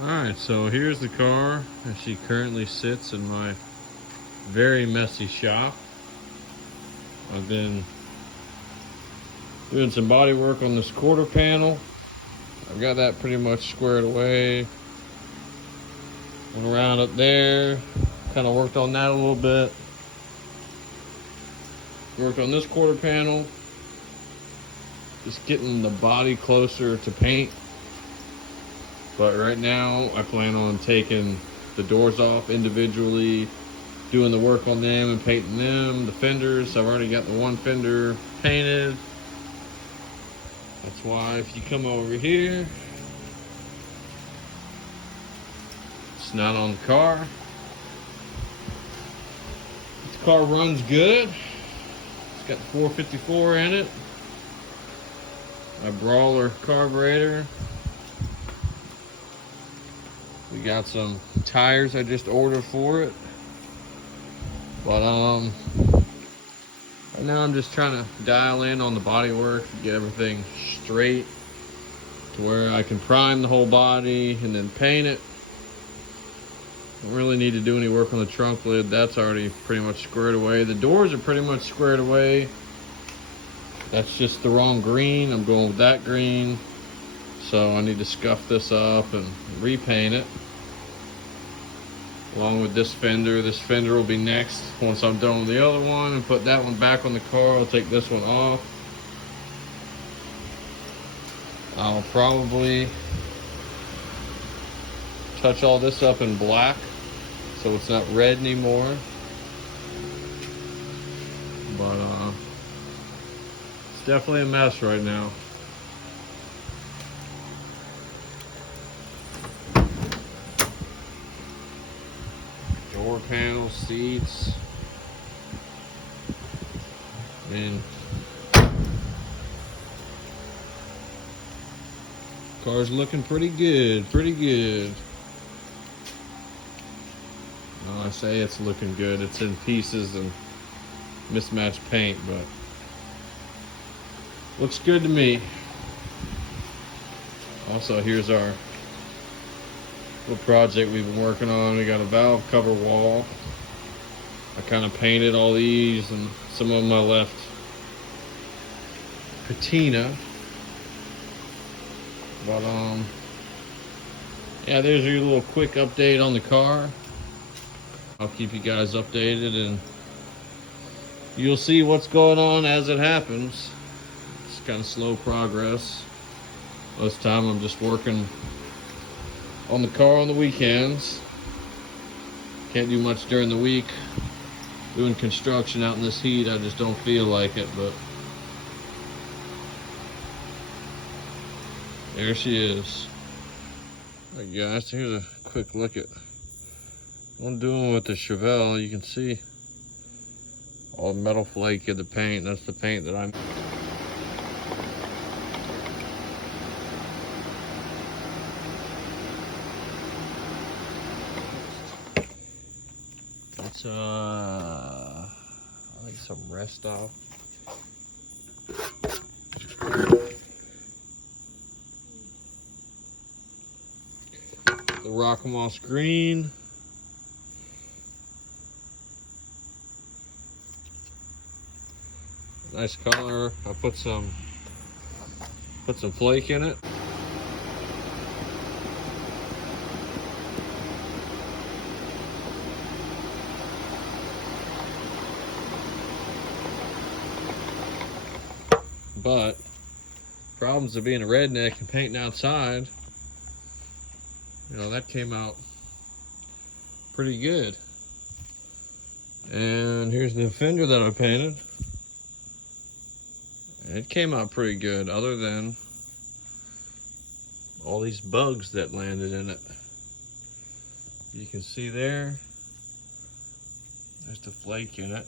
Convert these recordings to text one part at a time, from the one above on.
Alright, so here's the car as she currently sits in my very messy shop. I've been doing some body work on this quarter panel. I've got that pretty much squared away. Went around up there, kind of worked on that a little bit. Worked on this quarter panel, just getting the body closer to paint. But right now I plan on taking the doors off individually, doing the work on them and painting them. The fenders, I've already got the one fender painted. That's why if you come over here, it's not on the car. This car runs good. It's got the 454 in it. My Brawler carburetor. We got some tires I just ordered for it. But right now I'm just trying to dial in on the body work, get everything straight to where I can prime the whole body and then paint it. Don't really need to do any work on the trunk lid. That's already pretty much squared away. The doors are pretty much squared away. That's just the wrong green. I'm going with that green. So I need to scuff this up and repaint it. Along with this fender. This fender will be next once I'm done with the other one and put that one back on the car. I'll take this one off. I'll probably touch all this up in black so it's not red anymore. But it's definitely a mess right now. Door panels, seats, and car's looking pretty good, pretty good. Well, I say it's looking good. It's in pieces and mismatched paint, but looks good to me. Also, here's our little project we've been working on. We got a valve cover wall. I kind of painted all these, and some of them I left patina. But yeah, there's your little quick update on the car. I'll keep you guys updated, and you'll see what's going on as it happens. It's kind of slow progress. This time I'm just working on the car on the weekends. Can't do much during the week. Doing construction out in this heat, I just don't feel like it, but there she is. All right, guys, here's a quick look at what I'm doing with the Chevelle. You can see all the metal flake in the paint. That's the paint that I'm I think some rest off. The rock moss green. Nice color. I put some flake in it. But problems of being a redneck and painting outside, you know, that came out pretty good. And here's the fender that I painted. It came out pretty good, other than all these bugs that landed in it. You can see there's the flake in it.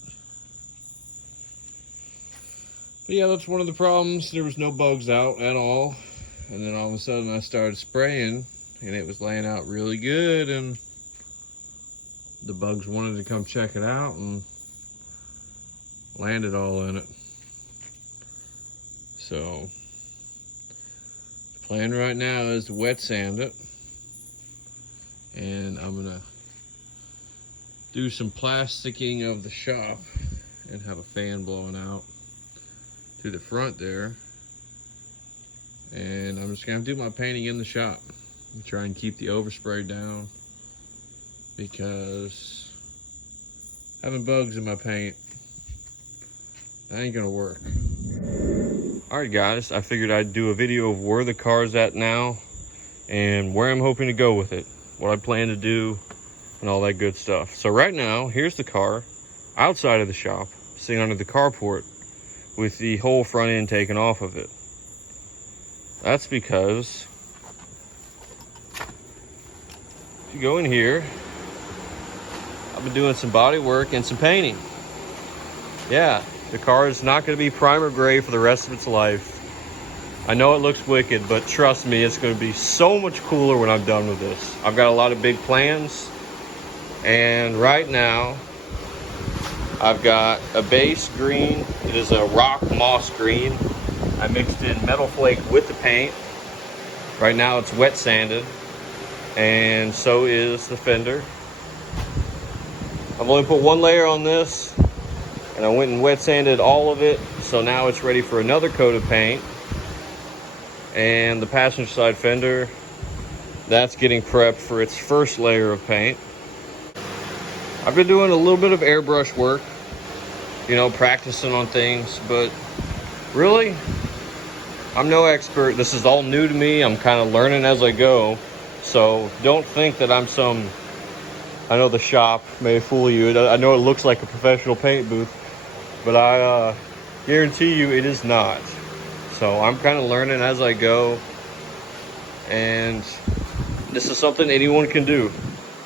But yeah, that's one of the problems. There was no bugs out at all. And then all of a sudden I started spraying and it was laying out really good, and the bugs wanted to come check it out and landed all in it. So the plan right now is to wet sand it, and I'm gonna do some plasticking of the shop and have a fan blowing out to the front there. And I'm just gonna do my painting in the shop and try and keep the overspray down, because having bugs in my paint, that ain't gonna work. All right, guys, I figured I'd do a video of where the car's at now and where I'm hoping to go with it, what I plan to do, and all that good stuff. So right now, here's the car outside of the shop, sitting under the carport with the whole front end taken off of it. That's because if you go in here, I've been doing some body work and some painting. Yeah, the car is not going to be primer gray for the rest of its life. I know it looks wicked, but trust me, it's going to be so much cooler when I'm done with this. I've got a lot of big plans, and right now I've got a base green. It is a rock moss green. I mixed in metal flake with the paint. Right now it's wet sanded, and so is the fender. I've only put one layer on this, and I went and wet sanded all of it, so now it's ready for another coat of paint. And the passenger side fender, that's getting prepped for its first layer of paint. I've been doing a little bit of airbrush work, you know, practicing on things, but really, I'm no expert. This is all new to me. I'm kind of learning as I go. So don't think that I'm some, I know the shop may fool you. I know it looks like a professional paint booth, but I guarantee you it is not. So I'm kind of learning as I go. And this is something anyone can do.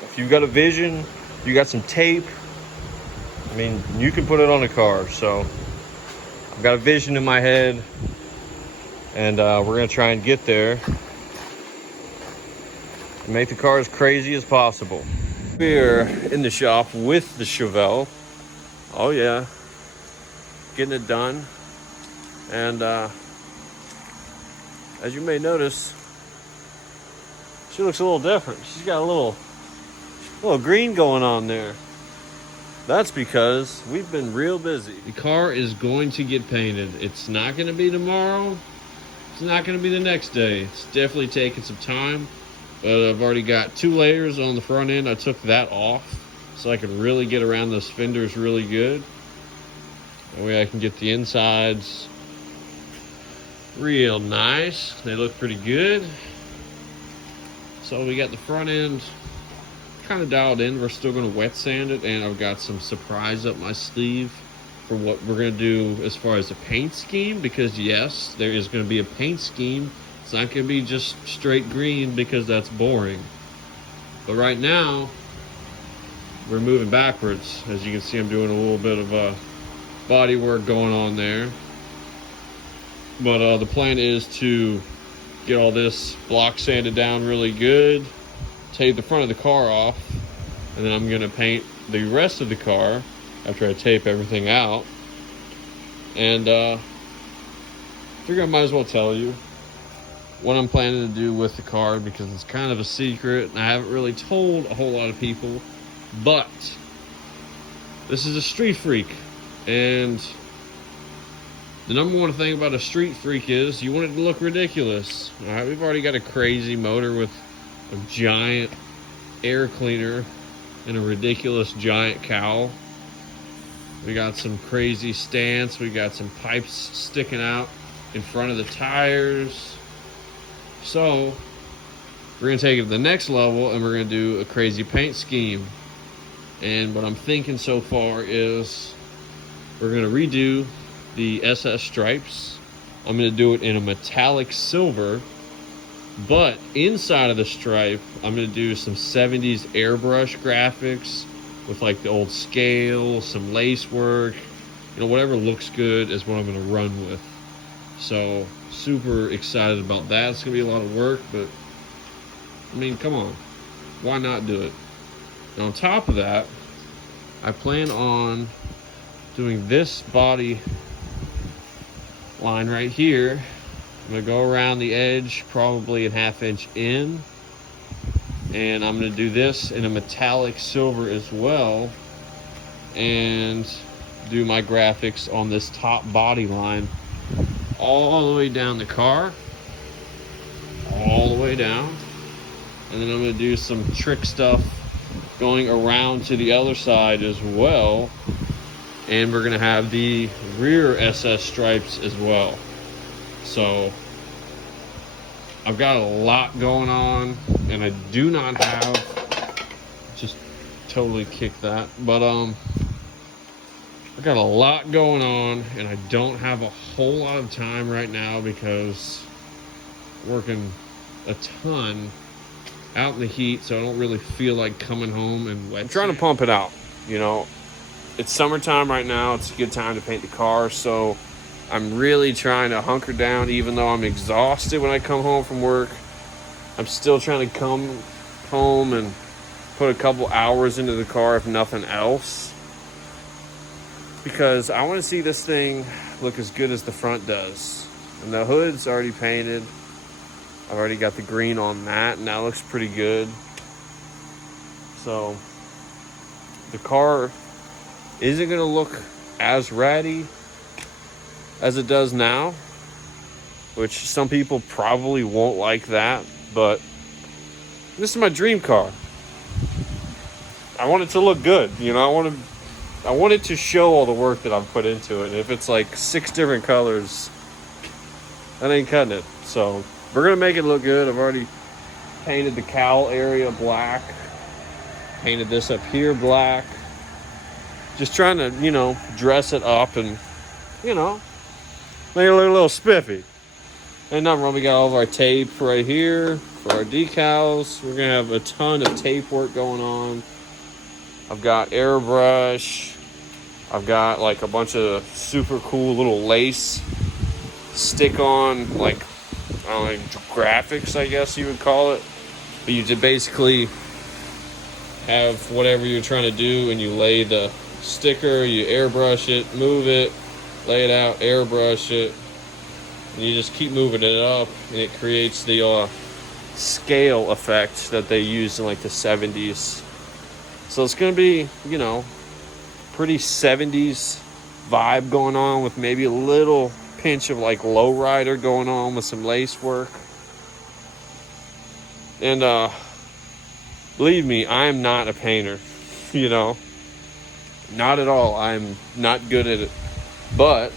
If you've got a vision, you got some tape, I mean, you can put it on a car. So I've got a vision in my head, and we're gonna try and get there and make the car as crazy as possible. We're in the shop with the Chevelle. Oh yeah, getting it done. And as you may notice, she looks a little different. She's got a little green going on there. That's because we've been real busy. The car is going to get painted. It's not going to be tomorrow. It's not going to be the next day. It's definitely taking some time, but I've already got 2 layers on the front end. I took that off so I could really get around those fenders really good. That way I can get the insides real nice. They look pretty good. So we got the front end kind of dialed in. We're still going to wet sand it, and I've got some surprise up my sleeve for what we're going to do as far as the paint scheme, because yes, there is going to be a paint scheme. It's not going to be just straight green, because that's boring. But right now we're moving backwards. As you can see, I'm doing a little bit of body work going on there, but the plan is to get all this block sanded down really good, tape the front of the car off, and then I'm going to paint the rest of the car after I tape everything out. And I figure I might as well tell you what I'm planning to do with the car, because it's kind of a secret and I haven't really told a whole lot of people. But this is a street freak, and the number one thing about a street freak is you want it to look ridiculous. All right, we've already got a crazy motor with a giant air cleaner and a ridiculous giant cowl. We got some crazy stance. We got some pipes sticking out in front of the tires. So we're gonna take it to the next level, and we're gonna do a crazy paint scheme. And what I'm thinking so far is we're gonna redo the SS stripes. I'm gonna do it in a metallic silver, but inside of the stripe, I'm gonna do some 70s airbrush graphics with like the old scale, some lace work, you know, whatever looks good is what I'm gonna run with. So super excited about that. It's gonna be a lot of work, but I mean, come on, why not do it? And on top of that, I plan on doing this body line right here. I'm gonna go around the edge, probably a 1/2 inch in, And I'm gonna do this in a metallic silver as well, and do my graphics on this top body line all the way down the car, all the way down. And then I'm gonna do some trick stuff going around to the other side as well. And we're gonna have the rear SS stripes as well. So I've got a lot going on, and I do not have, just totally kicked that, but I've got a lot going on, and I don't have a whole lot of time right now because I'm working a ton out in the heat, so I don't really feel like coming home and wet. I'm trying to pump it out, you know. It's summertime right now. It's a good time to paint the car, so I'm really trying to hunker down. Even though I'm exhausted when I come home from work, I'm still trying to come home and put a couple hours into the car, if nothing else, because I want to see this thing look as good as the front does. And the hood's already painted. I've already got the green on that, and that looks pretty good. So the car isn't going to look as ratty as it does now, which some people probably won't like that, but this is my dream car. I want it to look good, you know. I want it to show all the work that I've put into it. And if it's like 6 different colors, that ain't cutting it. So we're gonna make it look good. I've already painted the cowl area black, painted this up here black, just trying to, you know, dress it up and, you know, make it look a little spiffy. Ain't nothing wrong. We got all of our tape right here for our decals. We're gonna have a ton of tape work going on. I've got airbrush. I've got like a bunch of super cool little lace stick on, like, I don't know, graphics, I guess you would call it. But you just basically have whatever you're trying to do, and you lay the sticker, you airbrush it, move it, lay it out, airbrush it, and you just keep moving it up, and it creates the scale effect that they used in like the 70s. So it's going to be, you know, pretty 70s vibe going on, with maybe a little pinch of like lowrider going on with some lace work. And believe me, I am not a painter, you know, not at all. I'm not good at it, but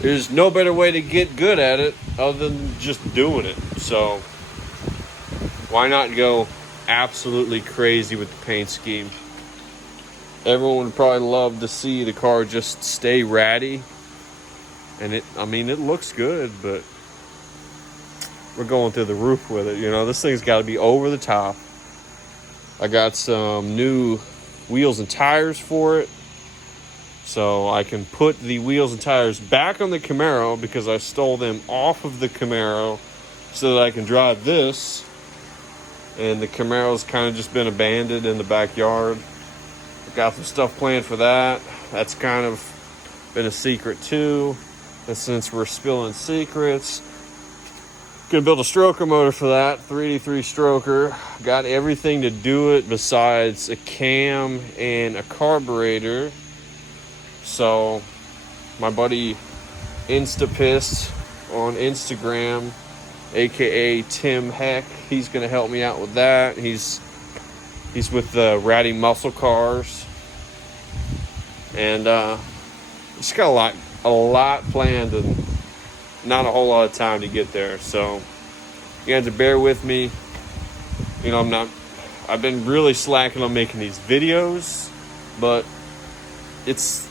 there's no better way to get good at it other than just doing it. So why not go absolutely crazy with the paint scheme? Everyone would probably love to see the car just stay ratty, and it looks good, but we're going through the roof with it. You know, this thing's got to be over the top. I got some new wheels and tires for it, so I can put the wheels and tires back on the Camaro, because I stole them off of the Camaro so that I can drive this. And the Camaro's kind of just been abandoned in the backyard. I've got some stuff planned for that. That's kind of been a secret too. And since we're spilling secrets, gonna build a stroker motor for that, 383 stroker. Got everything to do it besides a cam and a carburetor. So my buddy Instapist on Instagram, aka Tim Heck, he's gonna help me out with that. He's with the Ratty Muscle Cars, and just got a lot planned, and not a whole lot of time to get there. So you guys to bear with me. You know, I've been really slacking on making these videos, but it's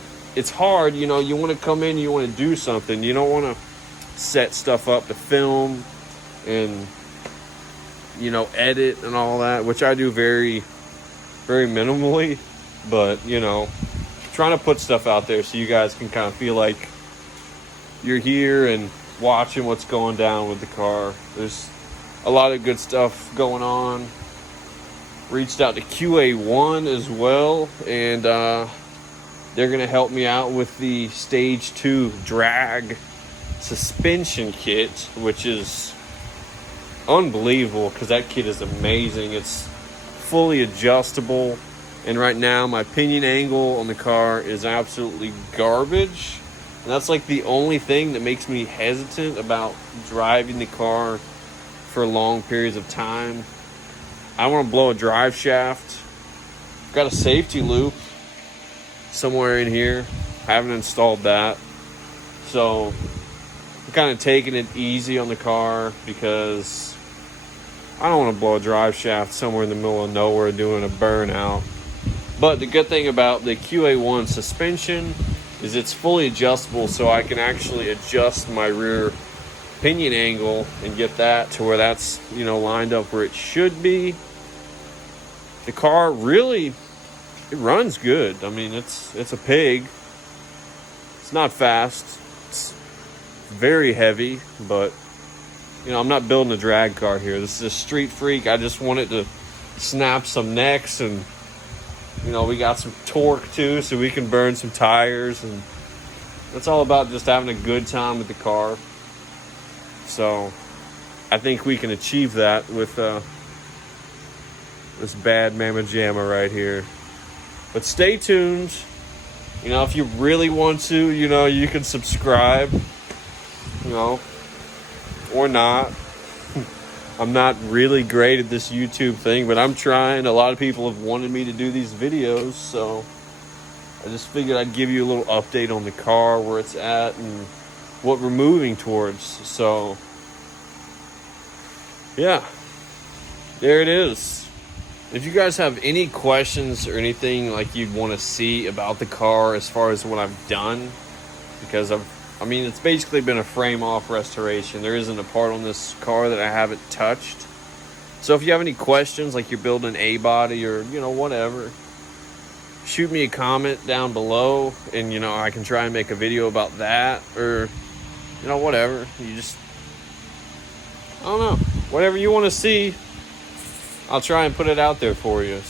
hard. You know, you want to come in, you want to do something. You don't want to set stuff up to film and, you know, edit and all that, which I do very, very minimally. But, you know, trying to put stuff out there so you guys can kind of feel like you're here and watching what's going down with the car. There's a lot of good stuff going on. Reached out to QA1 as well, and they're going to help me out with the Stage 2 drag suspension kit, which is unbelievable because that kit is amazing. It's fully adjustable, and right now my pinion angle on the car is absolutely garbage, and that's like the only thing that makes me hesitant about driving the car for long periods of time. I want to blow a drive shaft. Got a safety loop somewhere in here. I haven't installed that, so I'm kind of taking it easy on the car because I don't want to blow a drive shaft somewhere in the middle of nowhere doing a burnout. But the good thing about the QA1 suspension is it's fully adjustable, so I can actually adjust my rear pinion angle and get that to where that's, you know, lined up where it should be. The car really, it runs good. I mean, it's a pig. It's not fast. It's very heavy, but you know, I'm not building a drag car here. This is a street freak. I just want it to snap some necks, and you know, we got some torque too, so we can burn some tires, and it's all about just having a good time with the car. So I think we can achieve that with this bad mama jamma right here. But stay tuned. You know, if you really want to, you know, you can subscribe, you know, or not. I'm not really great at this YouTube thing, but I'm trying. A lot of people have wanted me to do these videos, so I just figured I'd give you a little update on the car, where it's at, and what we're moving towards. So yeah, there it is. If you guys have any questions or anything like you'd want to see about the car as far as what I've done, because I mean, it's basically been a frame off restoration. There isn't a part on this car that I haven't touched. So if you have any questions, like you're building a body or, you know, whatever, shoot me a comment down below, and, you know, I can try and make a video about that, or, you know, whatever. You just, I don't know, whatever you want to see, I'll try and put it out there for you.